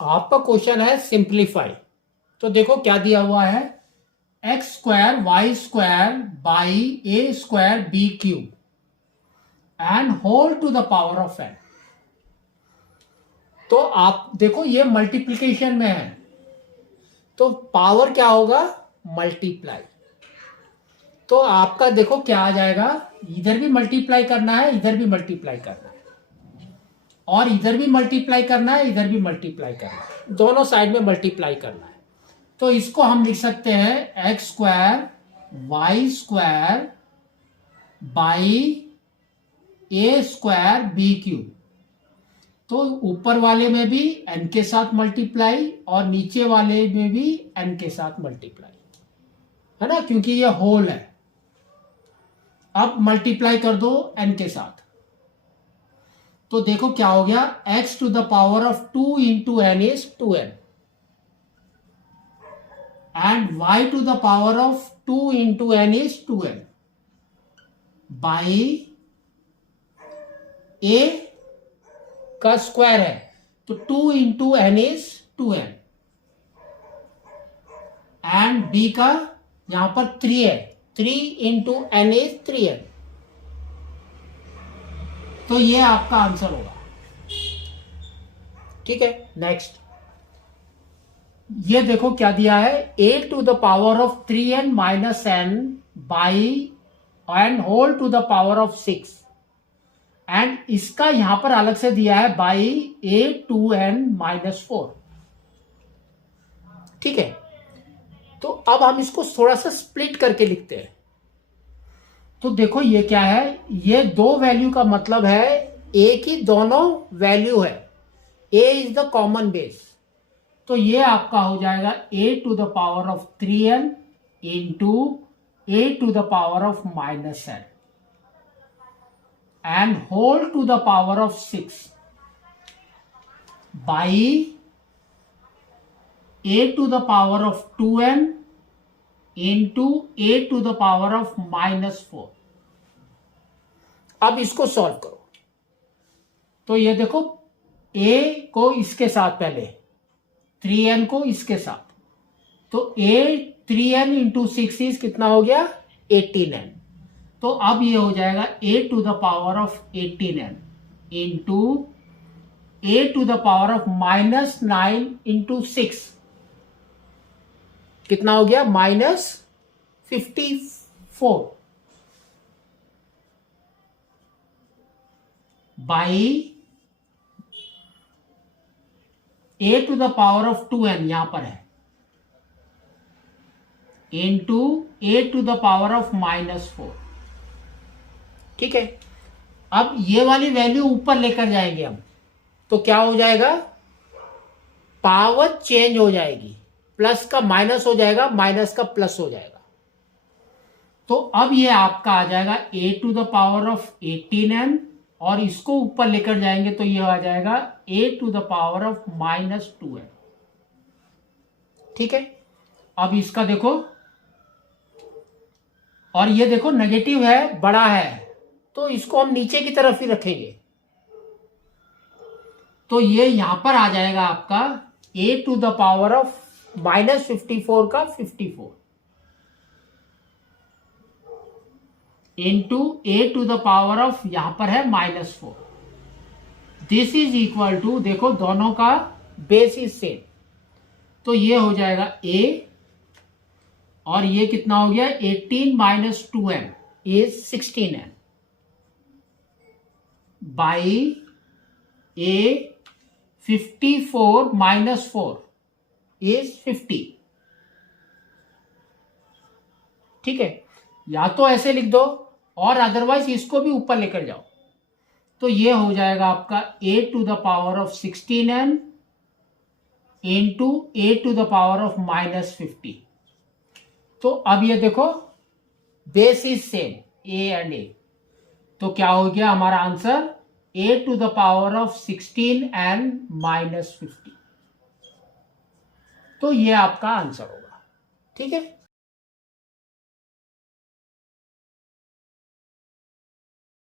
आपका क्वेश्चन है सिंप्लीफाई। तो देखो क्या दिया हुआ है, x square y square by a square b cube and whole to the power of n. तो आप देखो ये मल्टीप्लीकेशन में है, तो पावर क्या होगा, मल्टीप्लाई। तो आपका देखो क्या आ जाएगा, इधर भी मल्टीप्लाई करना है, इधर भी मल्टीप्लाई करना है, और इधर भी मल्टीप्लाई करना है, इधर भी मल्टीप्लाई करना है, दोनों साइड में मल्टीप्लाई करना है। तो इसको हम लिख सकते हैं x square y square by a square b cube. तो ऊपर वाले में भी n के साथ मल्टीप्लाई और नीचे वाले में भी n के साथ मल्टीप्लाई, है ना, क्योंकि ये होल है। अब मल्टीप्लाई कर दो n के साथ, तो देखो क्या हो गया, x to the power of 2 into n is 2n and y to the power of 2 into n is 2n by a का स्क्वायर है, तो 2 into n is 2n and b का यहां पर 3 है, 3 इंटू एन इज 3n। तो ये आपका आंसर होगा। ठीक है, नेक्स्ट ये देखो क्या दिया है, a to the power of 3n minus n by and whole to the power of 6 and इसका यहां पर अलग से दिया है बाई a2n माइनस 4। ठीक है, तो अब हम इसको थोड़ा सा स्प्लिट करके लिखते हैं। तो देखो ये क्या है, ये दो वैल्यू का मतलब है a की दोनों वैल्यू है, a is the common base. तो ये आपका हो जाएगा a to the power of 3n into a to the power of minus n and whole to the power of 6 by a to the power of 2n into a to the power of minus 4। अब इसको solve करो। तो ये देखो a को इसके साथ पहले, 3n को इसके साथ, तो a 3n इंटू 6 इज कितना हो गया, 18n। तो अब ये हो जाएगा a to the power of 18n into a to the power of minus 9 into 6, कितना हो गया, minus 54 by a to the power of 2n यहां पर है into a to the power of minus 4। ठीक है, अब ये वाली वैल्यू ऊपर लेकर जाएंगे हम, तो क्या हो जाएगा, पावर चेंज हो जाएगी, प्लस का माइनस हो जाएगा, माइनस का प्लस हो जाएगा। तो अब ये आपका आ जाएगा a to the power of 18n और इसको ऊपर लेकर जाएंगे तो ये आ जाएगा a to the power of minus 2n। ठीक है, अब इसका देखो, और ये देखो नेगेटिव है, बड़ा है, तो इसको हम नीचे की तरफ ही रखेंगे। तो ये यहां पर आ जाएगा आपका a to the power of minus 54 का 54 into a to the power of यहां पर है minus 4। This is equal to, देखो दोनों का बेस इज सेम, तो ये हो जाएगा a और ये कितना हो गया, 18 minus 2n is 16n by a 54 minus 4 is 50। ठीक है, या तो ऐसे लिख दो और अदरवाइज इसको भी ऊपर लेकर जाओ। तो ये हो जाएगा आपका a to the power of 16n into a to the power of minus 50। तो अब ये देखो base is same a and a, तो क्या हो गया हमारा answer, a to the power of 16 and minus 50। तो ये आपका आंसर होगा। ठीक है।